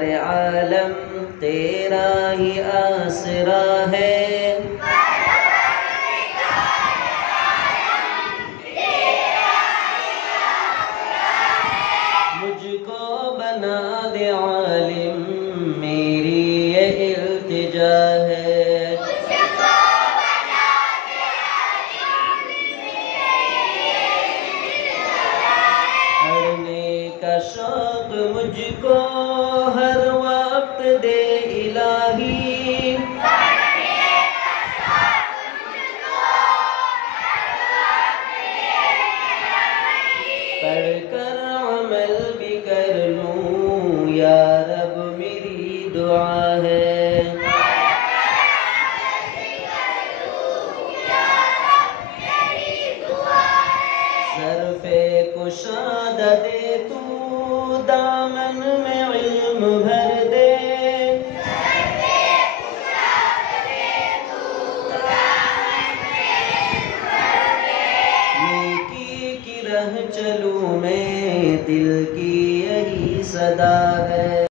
ہر عالم تیرا ہی آسرا ہے، مجھ کو بنا دے عالم میری یہ التجا ہے، پڑھنے کا شوق مجھ کو ہر وقت دے الہی، پڑھ کر عمل بھی کر لوں یا رب میری دعا ہے، ظرف کشادہ دے تو دامن میں علم بھر دے، نیکی کی راہ چلوں میں دل کی یہی صدا ہے۔